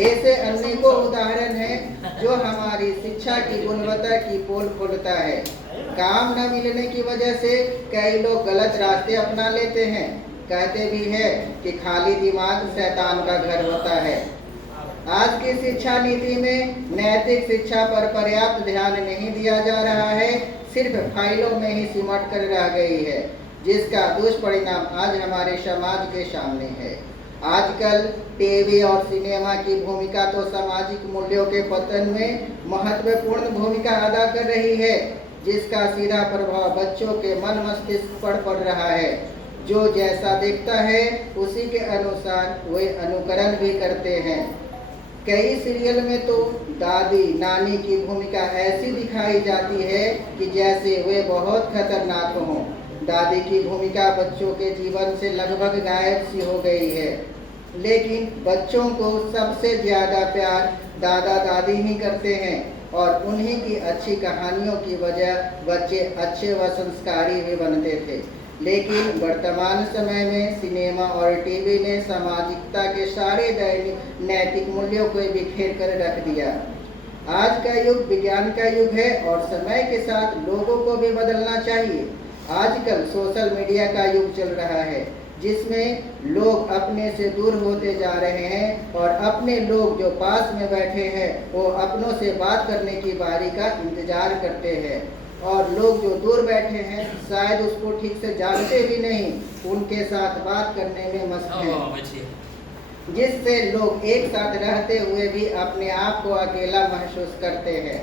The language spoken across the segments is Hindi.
ऐसे अनेकों उदाहरण हैं जो हमारी शिक्षा की गुणवत्ता की पोल खोलता है। काम न मिलने की वजह से कई लोग गलत रास्ते अपना लेते हैं। कहते भी हैं कि खाली दिमाग शैतान का घर होता है। आज की शिक्षा नीति में नैतिक शिक्षा पर पर्याप्त ध्यान नहीं दिया जा रहा है, सिर्फ फाइलों में ही सिमट कर रह गई है, जिसका दुष्परिणाम आज हमारे समाज के सामने है। आजकल टीवी और सिनेमा की भूमिका तो सामाजिक मूल्यों के पतन में महत्वपूर्ण भूमिका अदा कर रही है, जिसका सीधा प्रभाव बच्चों के मन मस्तिष्क पर पड़ रहा है। जो जैसा देखता है उसी के अनुसार वे अनुकरण भी करते हैं। कई सीरियल में तो दादी नानी की भूमिका ऐसी दिखाई जाती है कि जैसे वे बहुत खतरनाक हों। दादी की भूमिका बच्चों के जीवन से लगभग गायब सी हो गई है, लेकिन बच्चों को सबसे ज़्यादा प्यार दादा दादी ही करते हैं और उन्हीं की अच्छी कहानियों की वजह बच्चे अच्छे व संस्कारी भी बनते थे। लेकिन वर्तमान समय में सिनेमा और टीवी ने सामाजिकता के सारे दैनिक नैतिक मूल्यों को बिखेर कर रख दिया। आज का युग विज्ञान का युग है और समय के साथ लोगों को भी बदलना चाहिए। आजकल सोशल मीडिया का युग चल रहा है, जिसमें लोग अपने से दूर होते जा रहे हैं और अपने लोग जो पास में बैठे हैं वो अपनों से बात करने की बारी का इंतजार करते हैं, और लोग जो दूर बैठे हैं शायद उसको ठीक से जानते भी नहीं, उनके साथ बात करने में मस्त हैं, जिससे लोग एक साथ रहते हुए भी अपने आप को अकेला महसूस करते हैं।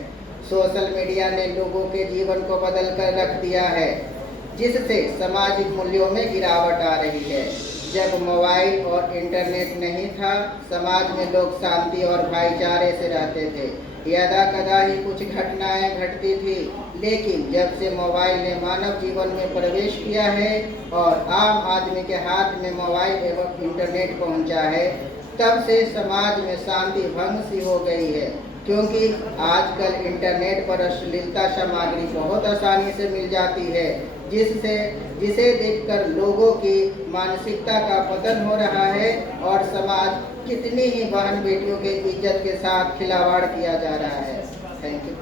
सोशल मीडिया ने लोगों के जीवन को बदल कर रख दिया है, जिससे सामाजिक मूल्यों में गिरावट आ रही है। जब मोबाइल और इंटरनेट नहीं था, समाज में लोग शांति और भाईचारे से रहते थे। यदा कदा ही कुछ घटनाएं घटती थी, लेकिन जब से मोबाइल ने मानव जीवन में प्रवेश किया है और आम आदमी के हाथ में मोबाइल एवं इंटरनेट पहुंचा है, तब से समाज में शांति भंग सी हो गई है। क्योंकि आजकल इंटरनेट पर अश्लीलता सामग्री बहुत आसानी से मिल जाती है, जिसे देखकर लोगों की मानसिकता का पतन हो रहा है और समाज कितनी ही बहन बेटियों के इज्जत के साथ खिलवाड़ किया जा रहा है। Thank you.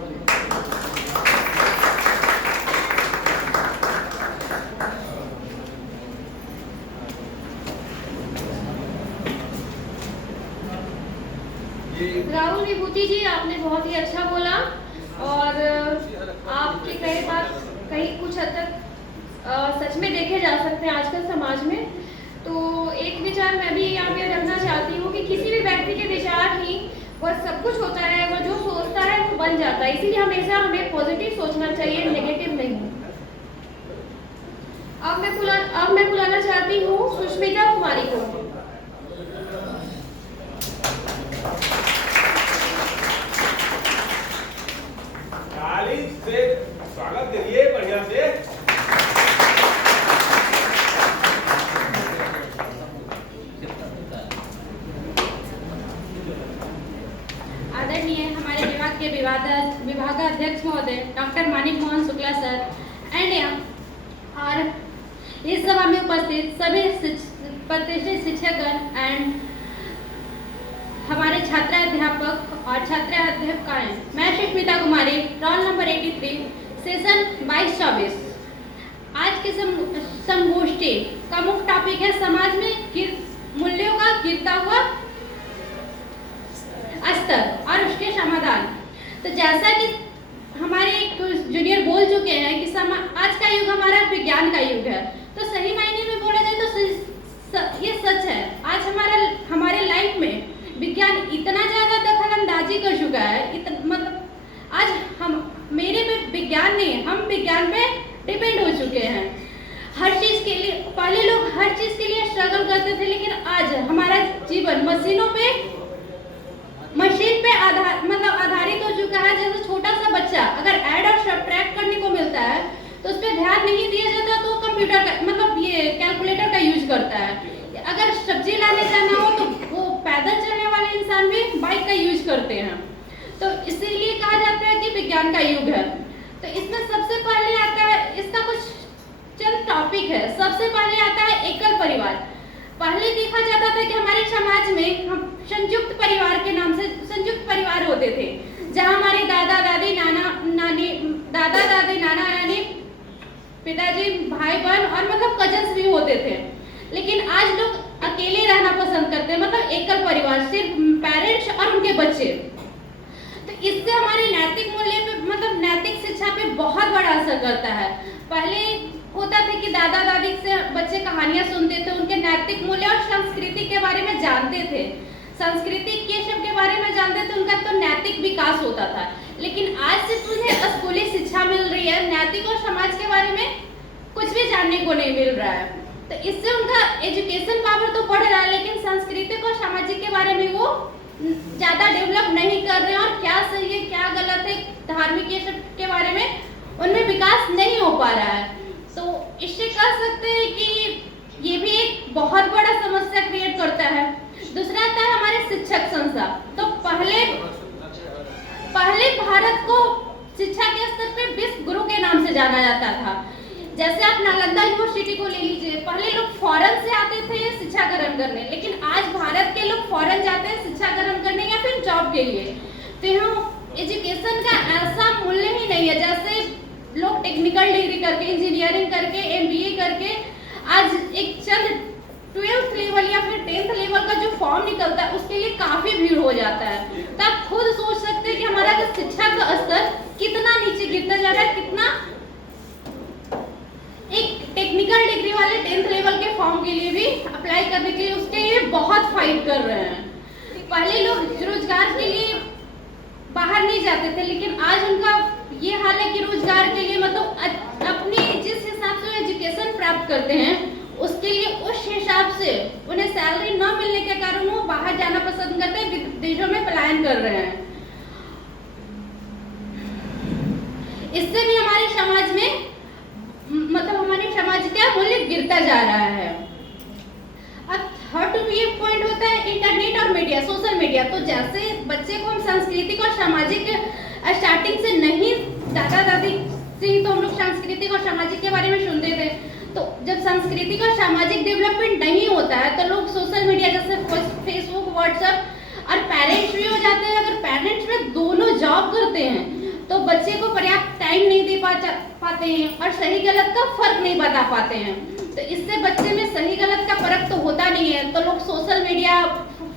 राहुल विभूति जी, आपने बहुत ही अच्छा बोला और आपकी कई बात कहीं कुछ हद तक सच में देखे जा सकते हैं आजकल समाज में। तो एक विचार मैं भी यहाँ पे रखना चाहती हूँ कि किसी भी व्यक्ति के विचार ही वह सब कुछ होता है, वह जो सोचता है वो बन जाता है। इसीलिए हमेशा हमें पॉजिटिव सोचना चाहिए, नेगेटिव नहीं। अब मैं बुलाना चाहती हूँ सुष्मिता कुमारी को। से स्वागत करिए बढ़िया से। आदरणीय हमारे विभाग के विभागाध्यक्ष महोदय डॉक्टर मानिक मोहन शुक्ला सर और इस सभा में उपस्थित सभी प्रतिष्ठित शिक्षकगण एंड हमारे छात्राध्यापक और छात्राध्यापिकाएं, मैं सुष्मिता कुमारी, रोल नंबर 83, सेशन 22-24। आज के संगोष्ठी का मुख्य टॉपिक है समाज में मूल्यों का गिरता हुआ स्तर और उसके समाधान। तो जैसा कि हमारे एक जूनियर बोल चुके हैं कि आज का युग हमारा विज्ञान का युग है, तो सही मायने में बोला जाए तो ये सच है। आज हमारे लाइफ में विज्ञान इतना ज़्यादा दखल अंदाजी कर चुका है, मतलब आज हम विज्ञान पे डिपेंड हो चुके हैं। हर चीज़ के लिए पहले लोग हर चीज़ के लिए स्ट्रगल करते थे, लेकिन आज हमारा जीवन मशीन पे आधारित हो चुका है। जैसे छोटा सा बच्चा अगर ऐड और सब्ट्रैक्ट करने को मिलता है तो उस पर ध्यान नहीं दिया जाता, तो कंप्यूटर का ये कैलकुलेटर का यूज करता है। अगर सब्जी लाने जाना हो तो वो पैदल चलने वाले इंसान भी बाइक का यूज करते हैं। तो इसीलिए कहा जाता है कि विज्ञान का युग है। तो इसमें सबसे पहले आता है, इसका कुछ चंद टॉपिक है। सबसे पहले आता है एकल परिवार। पहले देखा जाता था कि हमारे समाज में हम संयुक्त परिवार के नाम पिताजी, भाई बहन और मतलब कजन्स भी होते थे। लेकिन आज लोग अकेले रहना पसंद करते हैं, मतलब एकल परिवार, सिर्फ पेरेंट्स और उनके बच्चे। तो इससे हमारी नैतिक मूल्य पे, मतलब नैतिक शिक्षा पे बहुत बड़ा असर करता है। पहले होता था कि दादा दादी से बच्चे कहानियां सुनते थे, उनके नैतिक मूल्य और संस्कृति के बारे में जानते थे, संस्कृति के सब के बारे में जानते थे, उनका तो नैतिक विकास होता था। लेकिन आज सिर्फ उन्हें स्कूली शिक्षा मिल रही है, नैतिक और समाज के बारे में कुछ भी जानने को नहीं मिल रहा है। तो इससे उनका एजुकेशन पावर तो बढ़ रहा है, लेकिन सांस्कृतिक और सामाजिक के बारे में वो ज्यादा डेवलप नहीं कर रहे हैं, और क्या सही है क्या गलत है, धार्मिक ये सब के बारे में उनमें विकास नहीं हो पा रहा है। तो इससे कह सकते हैं कि ये भी एक बहुत बड़ा समस्या क्रिएट करता है। दूसरा आता है हमारे शिक्षक संस्था। तो पहले भारत को शिक्षा के स्तर पे विश्व गुरु के नाम से जाना जाता था। जैसे आप नालंदा यूनिवर्सिटी को ले लीजिए, पहले लोग फॉरेन से आते थे शिक्षा ग्रहण करने, लेकिन आज भारत के लोग फॉरेन जाते हैं शिक्षा ग्रहण करने या फिर जॉब के लिए। तो यहाँ एजुकेशन का ऐसा मूल्य ही नहीं है। जैसे लोग टेक्निकल डिग्री करके, इंजीनियरिंग करके, एमबीए करके आज एक चंद 12th लेवल या फिर 10th लेवल का जो फॉर्म निकलता है उसके लिए काफी भीड़ हो जाता है। तो आप खुद सोच सकते हैं कि हमारा शिक्षा का स्तर कितना नीचे गिरता जा रहा है, कितना एक टेक्निकल डिग्री वाले 10th लेवल के फॉर्म के लिए भी अप्लाई करने के लिए उसके लिए बहुत फाइट कर रहे हैं। पहले लोग रोजगार के लिए बाहर नहीं जाते थे, लेकिन आज उनका ये हाल है कि रोजगार के लिए मतलब अपनी जिस हिसाब से एजुकेशन प्राप्त करते हैं उसके लिए उस हिसाब से उन्हें सैलरी न मिलने के कारण वो बाहर जाना पसंद करते हैं, विदेशों में पलायन कर रहे हैं। इससे भी हमारे समाज में मतलब हमारे समाज का मूल्य गिरता जा रहा है। अब थर्ड ये पॉइंट होता है इंटरनेट और मीडिया, सोशल मीडिया। तो जैसे बच्चे को हम सांस्कृतिक और सामाजिक स्टार्टिंग से नहीं, दादा दादी से तो हम लोग सांस्कृतिक और सामाजिक के बारे में सुनते थे। तो जब सांस्कृतिक और सामाजिक डेवलपमेंट नहीं होता है तो लोग सोशल मीडिया जैसे फेसबुक, व्हाट्सएप और पेरेंट्स भी हो जाते हैं। अगर पेरेंट्स में दोनों जॉब करते हैं तो बच्चे को पर्याप्त टाइम नहीं दे पाते हैं और सही गलत का फर्क नहीं बता पाते हैं। तो इससे बच्चे में सही गलत का फर्क तो होता नहीं है। तो लोग सोशल मीडिया,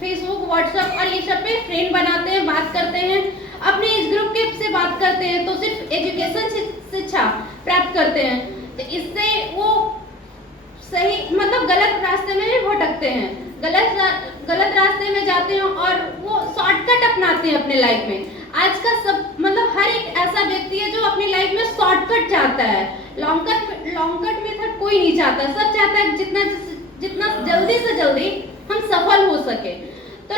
फेसबुक, व्हाट्सएप और ये सब पे फ्रेंड बनाते हैं, बात करते हैं, अपने इस ग्रुप के से बात करते हैं, तो सिर्फ एजुकेशन शिक्षा प्राप्त करते हैं। तो इससे वो सही मतलब गलत रास्ते में भी भटकते हैं, गलत रास्ते में जाते हैं और वो शॉर्टकट अपनाते हैं अपने लाइफ में। आज का सब मतलब हर एक ऐसा व्यक्ति है जो अपनी लाइफ में शॉर्टकट चाहता है, लॉन्ग कट मेथड कोई नहीं चाहता। सब चाहता है जितना जल्दी से जल्दी हम सफल हो सके। तो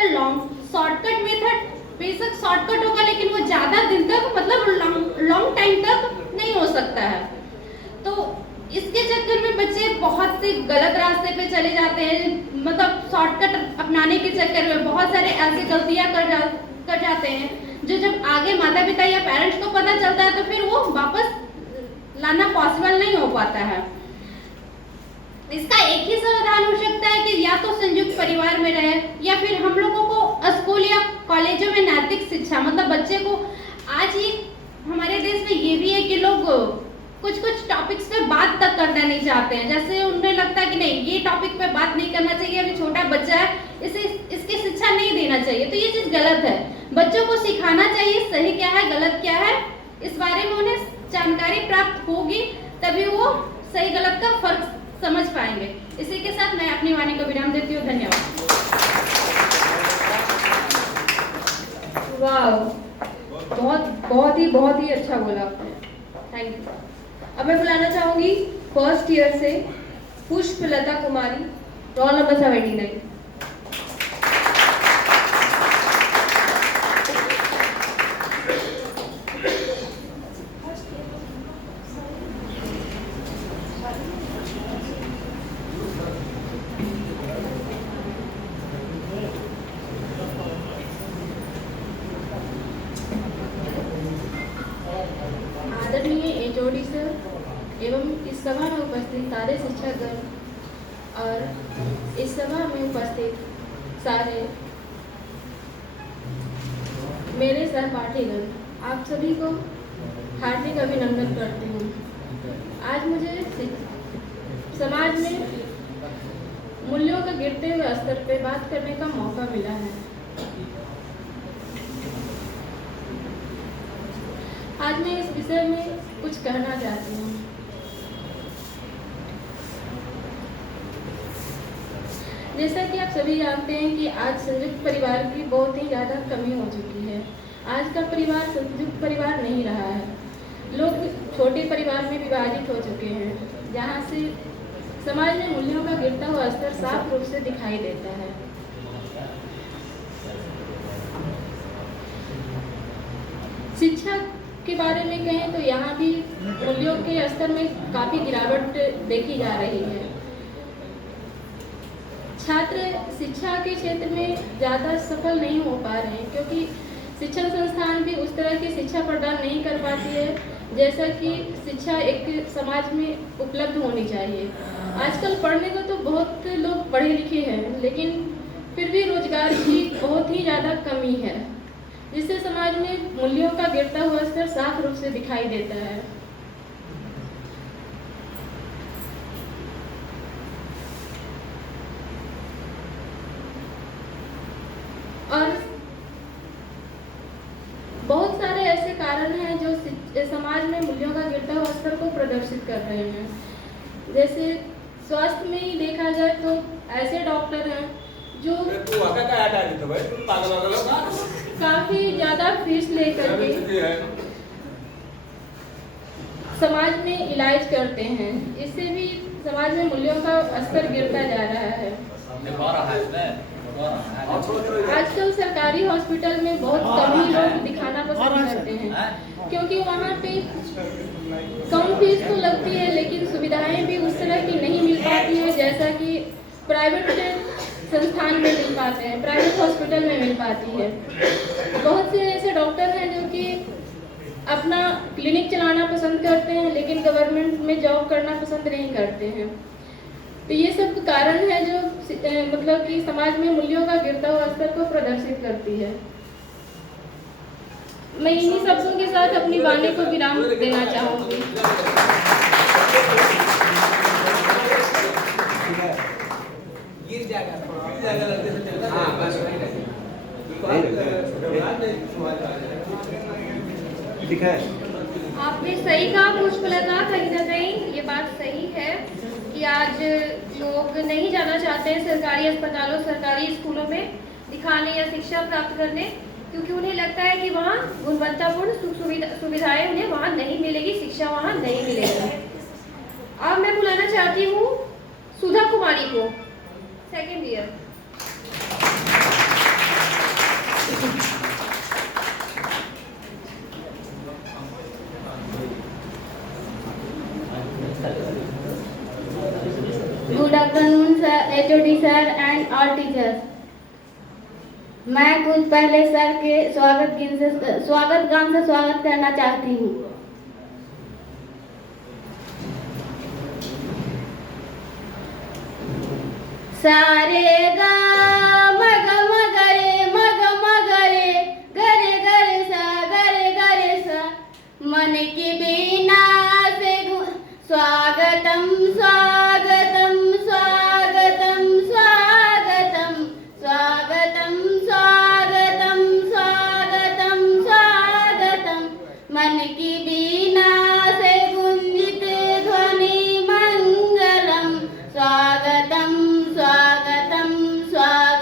शॉर्टकट मेथड बेशक शॉर्टकट होगा, लेकिन वो ज्यादा दिन तक मतलब लॉन्ग टाइम तक नहीं हो सकता है। तो इसके चक्कर में बच्चे बहुत से गलत रास्ते पे चले जाते हैं। मतलब शॉर्टकट अपनाने के चक्कर में बहुत सारे ऐसी गलतियां कर जाते हैं जो जब आगे माता पिता या पेरेंट्स को पता चलता है तो फिर वो वापस लाना पॉसिबल नहीं हो पाता है। इसका एक ही समाधान हो सकता है कि या तो संयुक्त परिवार में रहे या फिर हम लोगों को स्कूल या कॉलेजों में नैतिक शिक्षा मतलब बच्चे को आज ही हमारे देश में ये भी है कि लोग कुछ टॉपिक्स पे बात तक करना नहीं चाहते हैं। जैसे उन्हें लगता है कि नहीं ये टॉपिक पे बात नहीं करना चाहिए, अभी छोटा बच्चा है इसे इसकी शिक्षा नहीं देना चाहिए। तो ये चीज गलत है। बच्चों को सिखाना चाहिए सही क्या है गलत क्या है, इस बारे में उन्हें जानकारी प्राप्त होगी तभी वो सही गलत का फर्क समझ पाएंगे। इसी के साथ मैं अपनी वाणी को विराम देती हूँ। धन्यवाद। वाह, बहुत ही अच्छा बोला आपने, थैंक यू। अब मैं बुलाना चाहूंगी फर्स्ट ईयर से पुष्पलता कुमारी, रोल नंबर 79। एचओडी सर एवं इस सभा में उपस्थित सारे शिक्षकगण और इस सभा में उपस्थित सारे मेरे सहपाठीगण, आप सभी को हार्दिक अभिनंदन करती हूँ। आज मुझे समाज में मूल्यों के गिरते हुए स्तर पे बात करने का मौका मिला है। आज मैं इस विषय में कुछ कहना चाहती हूँ। जैसा कि आप सभी जानते हैं कि आज संयुक्त परिवार की बहुत ही ज़्यादा कमी हो चुकी है। आज का परिवार संयुक्त परिवार नहीं रहा है। लोग छोटे परिवार में विभाजित हो चुके हैं, जहाँ से समाज में मूल्यों का गिरता हुआ स्तर साफ रूप से दिखाई देता है। शिक्षा के बारे में कहें तो यहाँ भी मूल्यों के स्तर में काफ़ी गिरावट देखी जा रही है। छात्र शिक्षा के क्षेत्र में ज़्यादा सफल नहीं हो पा रहे हैं, क्योंकि शिक्षण संस्थान भी उस तरह की शिक्षा प्रदान नहीं कर पाती है जैसा कि शिक्षा एक समाज में उपलब्ध होनी चाहिए। आजकल पढ़ने को तो बहुत लोग पढ़े लिखे हैं, लेकिन फिर भी रोजगार की बहुत ही ज़्यादा कमी है, जिससे समाज में मूल्यों का गिरता हुआ स्तर साफ रूप से दिखाई देता है। और बहुत सारे ऐसे कारण हैं जो समाज में मूल्यों का गिरता हुआ स्तर को प्रदर्शित कर रहे हैं। जैसे स्वास्थ्य में ही देखा जाए तो ऐसे डॉक्टर हैं जो काफी ज्यादा फीस लेकर के समाज में इलाज करते हैं। इससे भी समाज में मूल्यों का स्तर गिरता जा रहा है। आजकल सरकारी हॉस्पिटल में बहुत कम ही लोग दिखाना पसंद करते हैं, क्योंकि वहाँ पे कम फीस तो लगती है, लेकिन सुविधाएं भी उस तरह की नहीं मिल पाती है जैसा कि प्राइवेट संस्थान में मिल पाते हैं, प्राइवेट हॉस्पिटल में मिल पाती है। बहुत से ऐसे डॉक्टर हैं जो कि अपना क्लिनिक चलाना पसंद करते हैं, लेकिन गवर्नमेंट में जॉब करना पसंद नहीं करते हैं। तो ये सब कारण है जो मतलब कि समाज में मूल्यों का गिरता हुआ स्तर को प्रदर्शित करती है। मैं इन्हीं शब्दों के साथ अपनी वाणी को विराम देना चाहूँगी। आपने सही कहा पुष्पलता, कहीं ना कहीं ये बात सही है कि आज लोग नहीं जाना चाहते हैं सरकारी अस्पतालों, सरकारी स्कूलों में दिखाने या शिक्षा प्राप्त करने, क्योंकि उन्हें लगता है कि वहाँ गुणवत्तापूर्ण सुख सुविधाएं उन्हें वहाँ नहीं मिलेगी, शिक्षा वहाँ नहीं मिलेगी। अब मैं बुलाना चाहती हूँ सुधा कुमारी को, second year. Good afternoon sir, HOD sir and all teachers. मैं कुछ पहले सर के स्वागत गान से स्वागत करना चाहती हूँ। सारे गा मग मगरे मग मगरे गरे गरे सा गरे गरे सा, मन की बीना से स्वागतम स्वागतम स्वागतम स्वागतम स्वागतम स्वागतम स्वागतम स्वागतम, मन की बीना से गुंजित ध्वनि मंगलम, स्वागतम स्वागतम स्वागतम।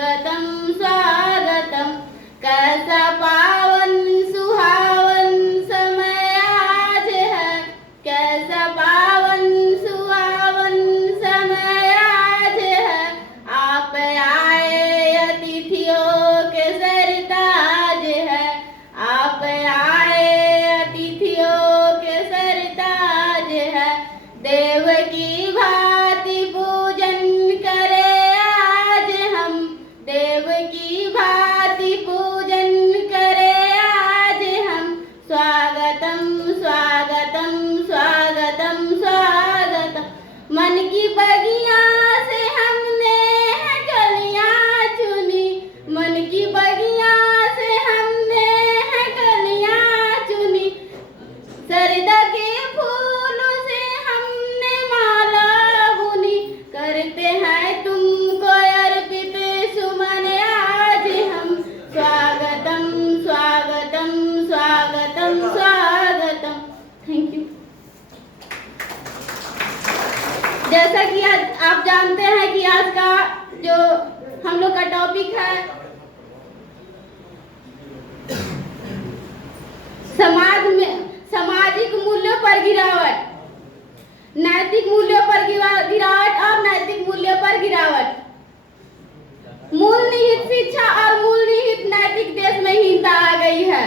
आप जानते हैं कि आज का जो हम लोग का टॉपिक है समाज में सामाजिक मूल्यों पर गिरावट, नैतिक मूल्यों पर गिरावट और नैतिक मूल्यों पर गिरावट। मूल निहित शिक्षा और मूल निहित नैतिक देश में हीनता आ गई है।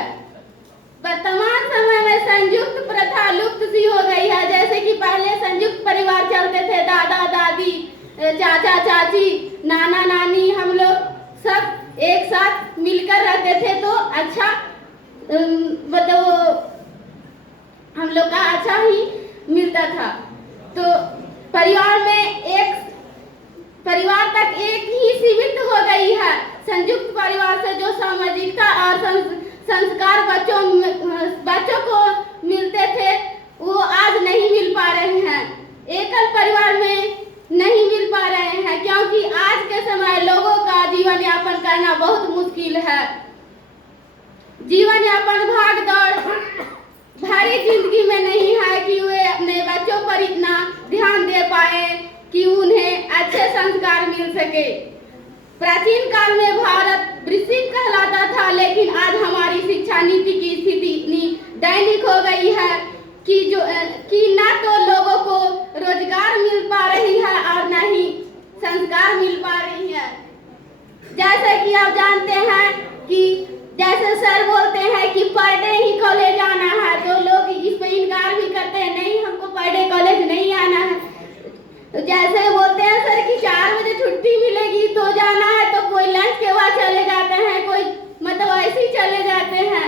वर्तमान समय में संयुक्त प्रथा लुप्त सी हो गई है। जैसे कि पहले संयुक्त परिवार चलते थे, दादा दादी, चाचा चाची, नाना नानी, हम लोग सब एक साथ मिलकर रहते थे तो अच्छा मतलब हम लोग का अच्छा ही मिलता था। तो परिवार तक एक ही सीमित हो गई है। संयुक्त परिवार से जो सामाजिकता और संस्कार बच्चों को मिलते थे वो आज नहीं मिल पा रहे हैं। एकल परिवार में नहीं मिल पा रहे हैं क्योंकि आज के समय लोगों का जीवन यापन करना बहुत मुश्किल है। जीवन यापन भाग दौड़ भरी जिंदगी में नहीं है कि वे अपने बच्चों पर इतना ध्यान दे पाए कि उन्हें अच्छे संस्कार मिल सके। प्राचीन काल में भारत वृश्चिक कहलाता था, लेकिन आज हमारी शिक्षा नीति की स्थिति इतनी दैनिक हो गई है कि न तो लोगों को रोजगार मिल पा रही है और न ही संस्कार मिल पा रही है। जैसे कि आप जानते हैं कि जैसे सर बोलते हैं कि पर डे ही कॉलेज आना है, तो लोग इस पर इनकार भी करते हैं, नहीं हमको पर डे कॉलेज नहीं आना है। तो जैसे बोलते हैं सर कि 4 बजे छुट्टी मिलेगी तो जाना है, तो कोई लंच के बाद चले जाते हैं, कोई मतलब ऐसे ही चले जाते हैं।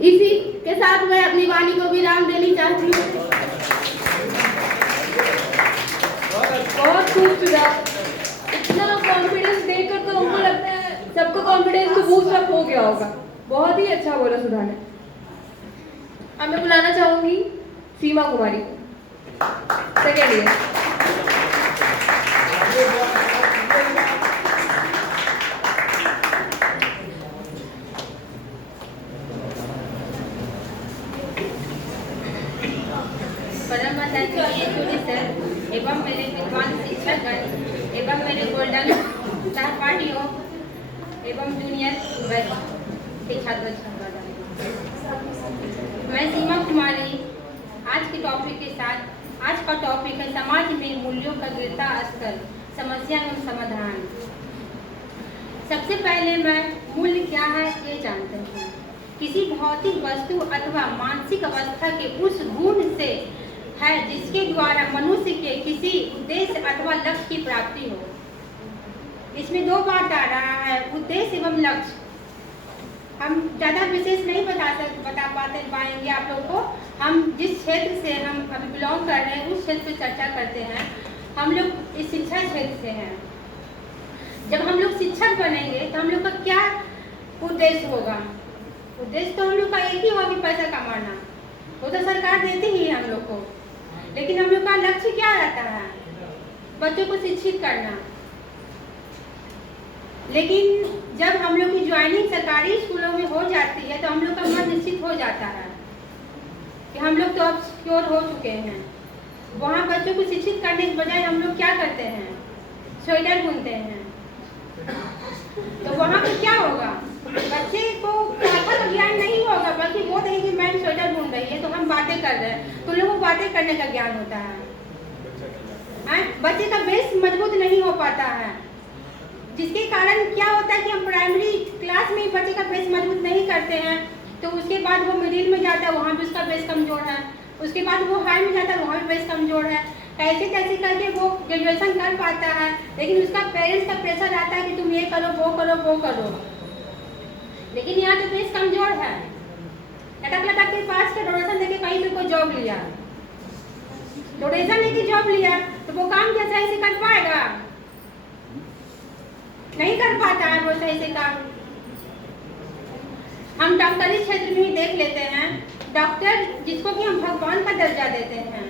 इसी के साथ मैं अपनी वाणी को विराम देनी चाहती हूँ। बहुत खूबसूरत, इतना कॉन्फिडेंस देकर तो हमको लगता है सबको कॉन्फिडेंस तो बूस्ट अप हो गया होगा। बहुत ही अच्छा बोला सुधा ने। अब मैं बुलाना चाहूंगी सीमा कुमारी को सेकेंड ईयर। परम आदरणीय सर एवं मेरे विद्वान शिक्षकगण एवं मेरे गोल्डन सहपाठियों एवं जूनियर बैच के छात्र छात्रागण, मैं सीमा कुमारी आज के टॉपिक के साथ आज का टॉपिक है समाज में मूल्यों का गिरता स्तर, समस्या एवं समाधान। सबसे पहले मैं मूल्य क्या है ये जानते हैं। किसी भौतिक वस्तु अथवा मानसिक अवस्था के उस गुण से है जिसके द्वारा मनुष्य के किसी उद्देश्य अथवा लक्ष्य की प्राप्ति हो। इसमें 2 बात आ रहा है, उद्देश्य एवं लक्ष्य। हम ज़्यादा विशेष नहीं बता पाएंगे आप लोग को। हम जिस क्षेत्र से हम अभी बिलोंग कर रहे हैं उस क्षेत्र पर चर्चा करते हैं। हम लोग इस शिक्षा क्षेत्र से हैं। जब हम लोग शिक्षक बनेंगे तो हम लोग का क्या उद्देश्य होगा? उद्देश्य तो हम लोग का एक ही होगा कि पैसा कमाना, वो तो सरकार देती ही है हम लोग को। लेकिन हम लोग का लक्ष्य क्या रहता है? बच्चों को शिक्षित करना। लेकिन जब हम लोग की ज्वाइनिंग सरकारी स्कूलों में हो जाती है तो हम लोग का मन निश्चित हो जाता है कि हम लोग तो अब सिक्योर हो चुके हैं। वहाँ बच्चों को शिक्षित करने के बजाय हम लोग क्या करते हैं? स्वेटर बुनते हैं। तो वहाँ पे क्या होगा? बच्चे को भाषा का ज्ञान नहीं होगा, बल्कि वो देखेंगे मैम स्वेटर बुन रही है तो हम बातें कर रहे हैं, तो लोगों को बातें करने का ज्ञान होता है। बच्चे का बेस मजबूत नहीं हो पाता है, जिसके कारण क्या होता है कि हम प्राइमरी क्लास में ही बच्चे का बेस मजबूत नहीं करते हैं, तो उसके बाद वो मिडिल में जाता है, वहाँ भी उसका बेस कमजोर है। उसके बाद वो हाई में जाता है, वहाँ भी बेस कमजोर है। ऐसे तैसे करके वो ग्रेजुएशन कर पाता है, लेकिन उसका पेरेंट्स का प्रेशर आता है कि तुम ये करो वो करो वो करो। लेकिन यहाँ तो बेस कमजोर है। लटक लटक के पास के डोनेशन देके कहीं से कोई जॉब लिया, डोनेशन लेके जॉब लिया, तो वो काम क्या सही से कर पाएगा? नहीं कर पाता है वो सही से काम। हम डॉक्टरी क्षेत्र में ही देख लेते हैं, डॉक्टर जिसको कि हम भगवान का दर्जा देते हैं,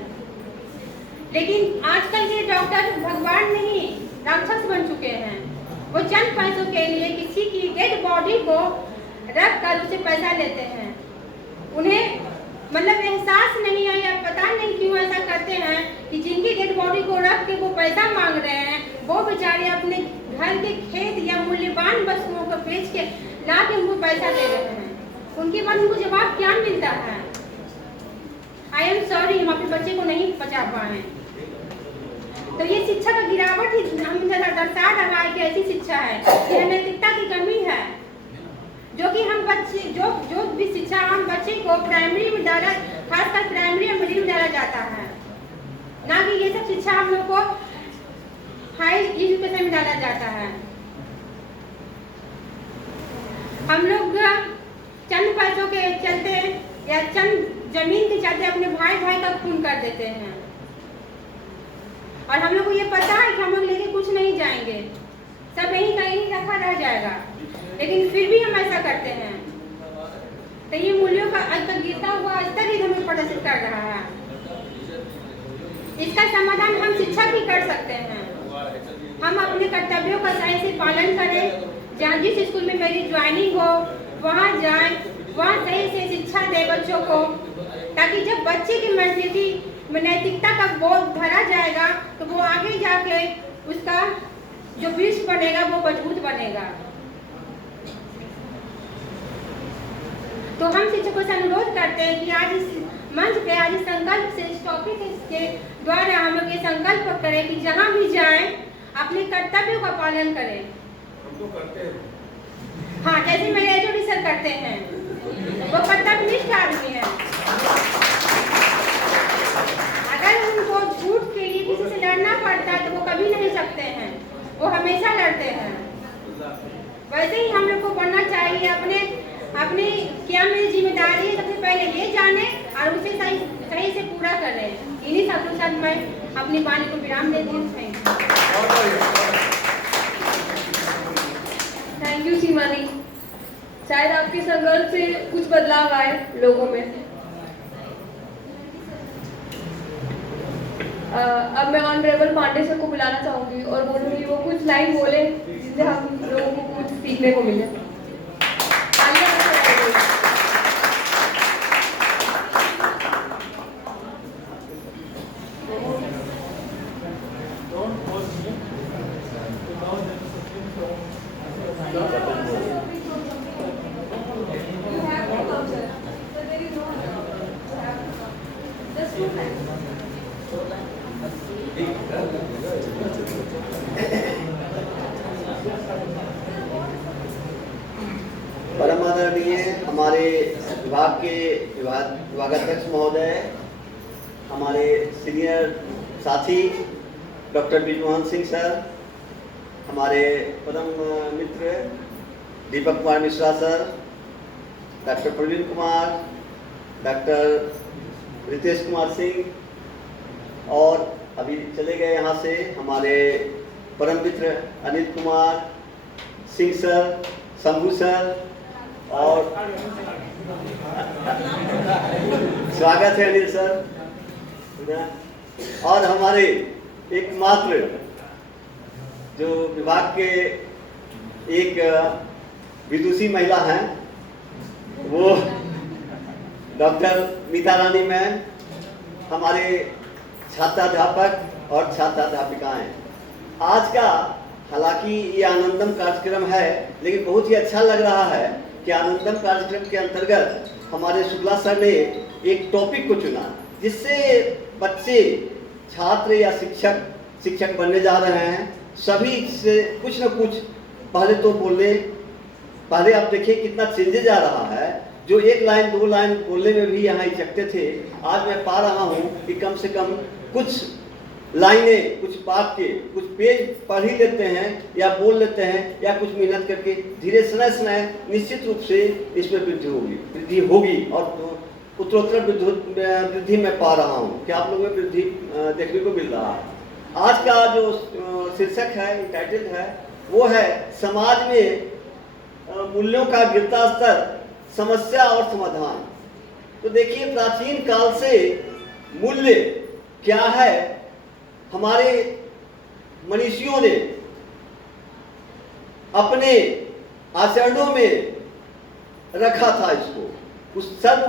लेकिन आजकल ये डॉक्टर भगवान नहीं राक्षस बन चुके हैं। वो चंद पैसों के लिए किसी की डेड बॉडी को रख कर उसे पैसा लेते हैं। उन्हें मतलब एहसास नहीं है या पता नहीं क्यों ऐसा करते हैं कि जिनकी डेड बॉडी को रख के वो पैसा मांग रहे हैं, वो बेचारे अपने घर के खेत या मूल्यवान वस्तुओं को बेच के ला के उनको पैसा दे रहे हैं। उनके बाद उनको जवाब क्या मिलता है? आई एम सॉरी, हम अपने बच्चे को नहीं बचा पाए। तो ये शिक्षा का गिरावट ही हम दर्शा रहा है कि ऐसी शिक्षा है, यह नैतिकता की कमी है, जो कि हम बच्चे जो भी शिक्षा हम बच्चे को प्राइमरी में डाला, खासकर प्राइमरी और मिडिल में डाला जाता है, ना कि ये सब शिक्षा हम लोग को हाई एजुकेशन में डाला जाता है। हम लोग चंद पैसों के चलते या चंद जमीन के चलते अपने भाई का खून कर देते हैं, और हम लोग को ये पता है कि हम लोग लेके कुछ नहीं जाएंगे, सब यहीं कहीं रखा रह जाएगा, लेकिन फिर भी हम ऐसा करते हैं। तो ये मूल्यों का गिरता हुआ स्तर ही हमें प्रदर्शित कर रहा है। इसका समाधान हम शिक्षा भी कर सकते हैं। हम अपने कर्तव्यों का सही से पालन करें, जहाँ जिस स्कूल में मेरी ज्वाइनिंग हो वहाँ जाएं, वहाँ सही से शिक्षा दें बच्चों को, ताकि जब बच्चे की मेंटलिटी में नैतिकता का बोध भरा जाएगा तो वो आगे जाके उसका जो वृक्ष बनेगा वो मजबूत बनेगा। तो हम शिक्षकों से अनुरोध करते हैं कि आज इस मंच पे, आज इस संकल्प से, इस टॉपिक के द्वारा हम लोग ये संकल्प करें कि जहाँ भी जाएं अपने कर्तव्यों का पालन करें। हम तो करते हैं। हाँ, जैसे मेरे एचओडी सर करते हैं, वो कर्तव्यनिष्ठ आदमी है। अगर उनको झूठ के लिए किसी से लड़ना पड़ता है तो वो कभी नहीं सकते हैं, वो हमेशा लड़ते हैं। वैसे ही हम लोग को पढ़ना चाहिए, अपने क्या मेरी जिम्मेदारी है सबसे पहले ये जाने और उसे सही से पूरा करें। इन्हीं शब्दों के साथ मैं अपनी वाणी को विराम देती हूँ। थैंक यू सीमा दी। शायद आपके संघर्ष से कुछ बदलाव आए लोगों में। अब मैं ऑनरेबल पांडे सर को बुलाना चाहूंगी और बोलूंगी वो कुछ लाइन बोले जिससे हम लोगों को कुछ सीखने को मिले। परम आदरणीय हमारे विभागाध्यक्ष महोदय, हमारे सीनियर साथी डॉक्टर ब्रिजमोहन सिंह सर, हमारे परम मित्र Deepak Kumar Mishra sir, doctor Praveen Kumar, doctor Ritesh Kumar Singh, और अभी चले गए यहाँ से हमारे परम मित्र अनिल कुमार सिंह सर, शंभू सर, और स्वागत है अनिल सर। और हमारे एकमात्र जो विभाग के एक विदुषी महिला हैं, वो डॉक्टर मीता रानी मैम, हमारे छात्राध्यापक और छात्राध्यापिकाएं। आज का हालांकि ये आनंदम कार्यक्रम है, लेकिन बहुत ही अच्छा लग रहा है कि आनंदम कार्यक्रम के अंतर्गत हमारे शुक्ला सर ने एक टॉपिक को चुना जिससे बच्चे, छात्र या शिक्षक बनने जा रहे हैं। सभी से कुछ न कुछ पहले तो बोलने, पहले आप देखिए कितना चेंजेज आ रहा है। जो एक लाइन दो लाइन बोलने में भी यहाँ हिचकते थे, आज मैं पा रहा हूँ कि कम से कम कुछ लाइनें, कुछ वाक्य, कुछ पेज पढ़ ही लेते हैं या बोल लेते हैं, या कुछ मेहनत करके धीरे समय निश्चित रूप से इसमें वृद्धि होगी और उत्तरोत्तर वृद्धि में पा रहा हूँ कि आप लोगों में वृद्धि देखने को मिल रहा है। आज का जो शीर्षक है, टाइटल है, वो है समाज में मूल्यों का गिरता स्तर, समस्या और समाधान। तो देखिए, प्राचीन काल से मूल्य क्या है, हमारे मनीषियों ने अपने आचरणों में रखा था। इसको उस सर्व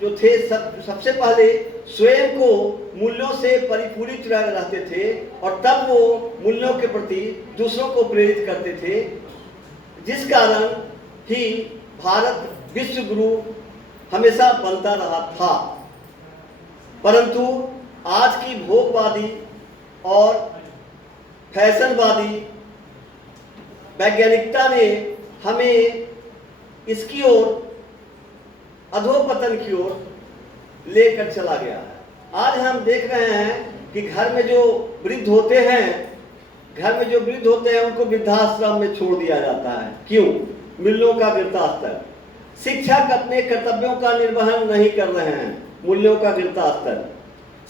जो थे सबसे पहले स्वयं को मूल्यों से परिपूरित रहते थे और तब वो मूल्यों के प्रति दूसरों को प्रेरित करते थे, जिस कारण ही भारत विश्व गुरु हमेशा बनता रहा था। परंतु आज की भोगवादी और फैशनवादी वैज्ञानिकता ने हमें इसकी ओर, अधोपतन की ओर लेकर चला गया है। आज हम देख रहे हैं कि घर में जो वृद्ध होते हैं उनको वृद्धाश्रम में छोड़ दिया जाता है। क्यों? मूल्यों का गिरता स्तर। शिक्षक अपने कर्तव्यों का निर्वहन नहीं कर रहे हैं, मूल्यों का गिरता स्तर।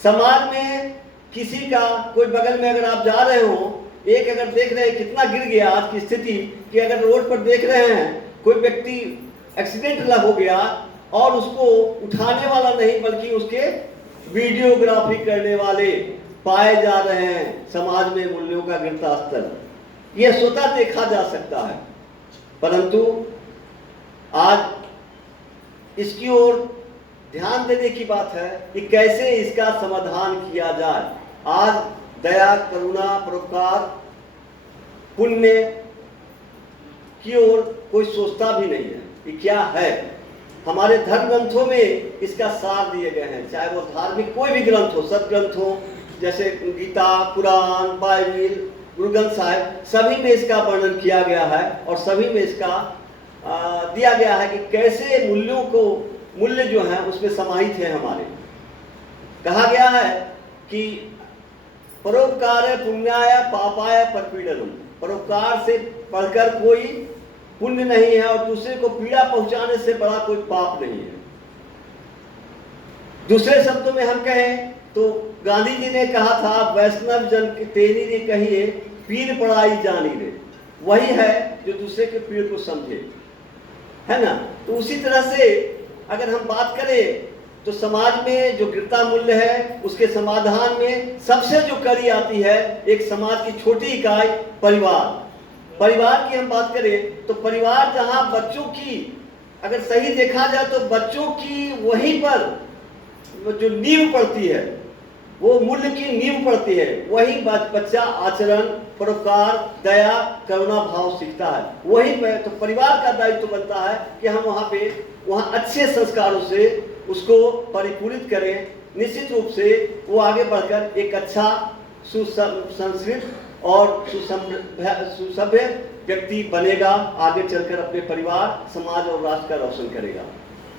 समाज में किसी का कोई बगल में अगर आप जा रहे हो, एक अगर देख रहे हैं कितना गिर गया आज की स्थिति कि अगर रोड पर देख रहे हैं कोई व्यक्ति एक्सीडेंट हो गया और उसको उठाने वाला नहीं बल्कि उसके वीडियोग्राफी करने वाले पाए जा रहे हैं। समाज में मूल्यों का गिरता स्तर यह स्वतः देखा जा सकता है, परंतु आज इसकी ओर ध्यान देने की बात है कि कैसे इसका समाधान किया जाए। आज दया, करुणा, परोपकार, पुण्य की ओर कोई सोचता भी नहीं है कि क्या है। हमारे धर्म ग्रंथों में इसका सार दिए गए हैं, चाहे वो धार्मिक कोई भी ग्रंथ हो, सदग्रंथ हो, जैसे गीता, पुराण, बाइबिल, गुरु ग्रंथ साहिब, सभी में इसका वर्णन किया गया है और सभी में इसका दिया गया है कि कैसे मूल्य जो है उसमें समाहित है। हमारे कहा गया है कि परोपकार पुण्याय पापाय परपीडनम, परोपकार से बढ़कर कोई पुण्य नहीं है और दूसरे को पीड़ा पहुंचाने से बड़ा कोई पाप नहीं है। दूसरे शब्दों में हम कहें तो गांधी जी ने कहा था, वैष्णव जन के तेरी रे कहिए पीर पड़ाई जानी रे। वही है जो दूसरे के पीड़ को समझे, है ना। तो उसी तरह से अगर हम बात करें तो समाज में जो गिरता मूल्य है उसके समाधान में सबसे जो कड़ी आती है एक समाज की छोटी इकाई परिवार की हम बात करें तो परिवार जहां बच्चों की, अगर सही देखा जाए तो बच्चों की वहीं पर जो नींव पड़ती है, वो मूल्य की नींव पड़ती है, वही बच्चा आचरण, परोपकार, दया, करुणा भाव सीखता है। वही तो परिवार का दायित्व बनता है कि हम वहाँ अच्छे संस्कारों से उसको परिपूरित करें। निश्चित रूप से वो आगे बढ़कर एक अच्छा सुसंस्कृत और सुसभ्य व्यक्ति बनेगा, आगे चलकर अपने परिवार, समाज और राष्ट्र का रोशन करेगा।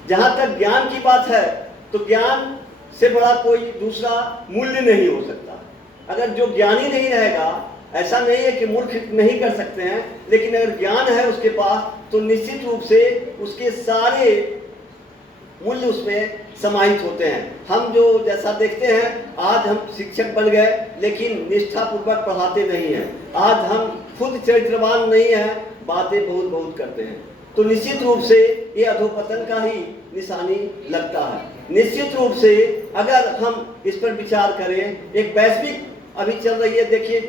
जहाँ तक ज्ञान की बात है तो ज्ञान से बड़ा कोई दूसरा मूल्य नहीं हो सकता। अगर जो ज्ञानी नहीं रहेगा, ऐसा नहीं है कि मूर्ख नहीं कर सकते हैं, लेकिन अगर ज्ञान है उसके पास तो निश्चित रूप से उसके सारे मूल्य उसमें समाहित होते हैं। हम जो जैसा देखते हैं, आज हम शिक्षक बन गए लेकिन निष्ठापूर्वक पढ़ाते नहीं हैं। आज हम खुद चरित्रवान नहीं हैं, बातें बहुत करते हैं, तो निश्चित रूप से ये अधोपतन का ही निशानी लगता है। निश्चित रूप से अगर हम इस पर विचार करें, एक वैश्विक अभी चल रही है, देखिए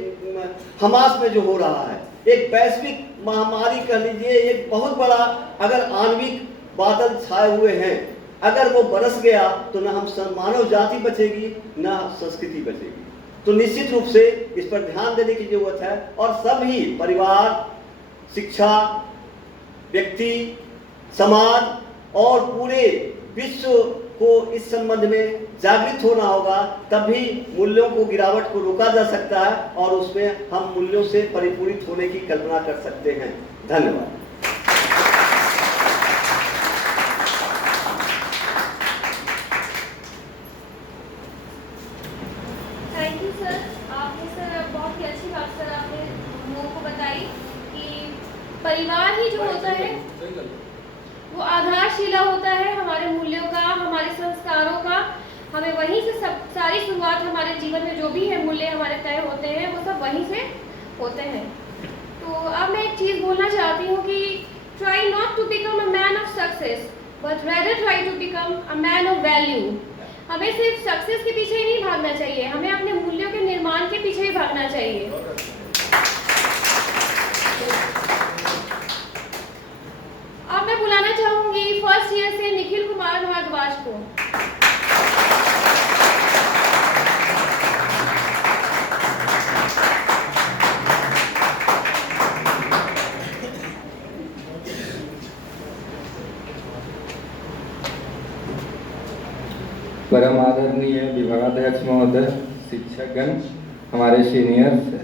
हमास में जो हो रहा है, एक वैश्विक महामारी कह लीजिए, एक बहुत बड़ा अगर आणविक बादल छाए हुए हैं, अगर वो बरस गया तो ना हम मानव जाति बचेगी ना संस्कृति बचेगी। तो निश्चित रूप से इस पर ध्यान देने की जरूरत है और सभी परिवार, शिक्षा, व्यक्ति, समाज और पूरे विश्व को इस संबंध में जागृत होना होगा, तभी मूल्यों को गिरावट को रोका जा सकता है और उसमें हम मूल्यों से परिपूरित होने की कल्पना कर सकते हैं। धन्यवाद। Thank you sir. आपने सर बहुत ही अच्छी बात सर आपने हम लोगों को बताई कि परिवार ही जो होता है वो आधारशिला होता है हमारे मूल्यों का, हमारे संस्कारों का। हमें वहीं से सब सारी शुरुआत, हमारे जीवन में जो भी है मूल्य हमारे तय होते हैं वो सब वहीं से होते हैं। तो अब मैं एक चीज़ बोलना चाहती हूँ कि try not to become a man of success but rather try to become a man of value. हमें सिर्फ सक्सेस के पीछे ही नहीं भागना चाहिए, हमें अपने मूल्यों के निर्माण के पीछे ही भागना चाहिए। अब मैं बुलाना चाहूँगी फर्स्ट फर्स्ट ईयर से निखिल कुमार भारद्वाज को। परम आदरणीय विभागाध्यक्ष महोदय, शिक्षकगण, हमारे सीनियर्स,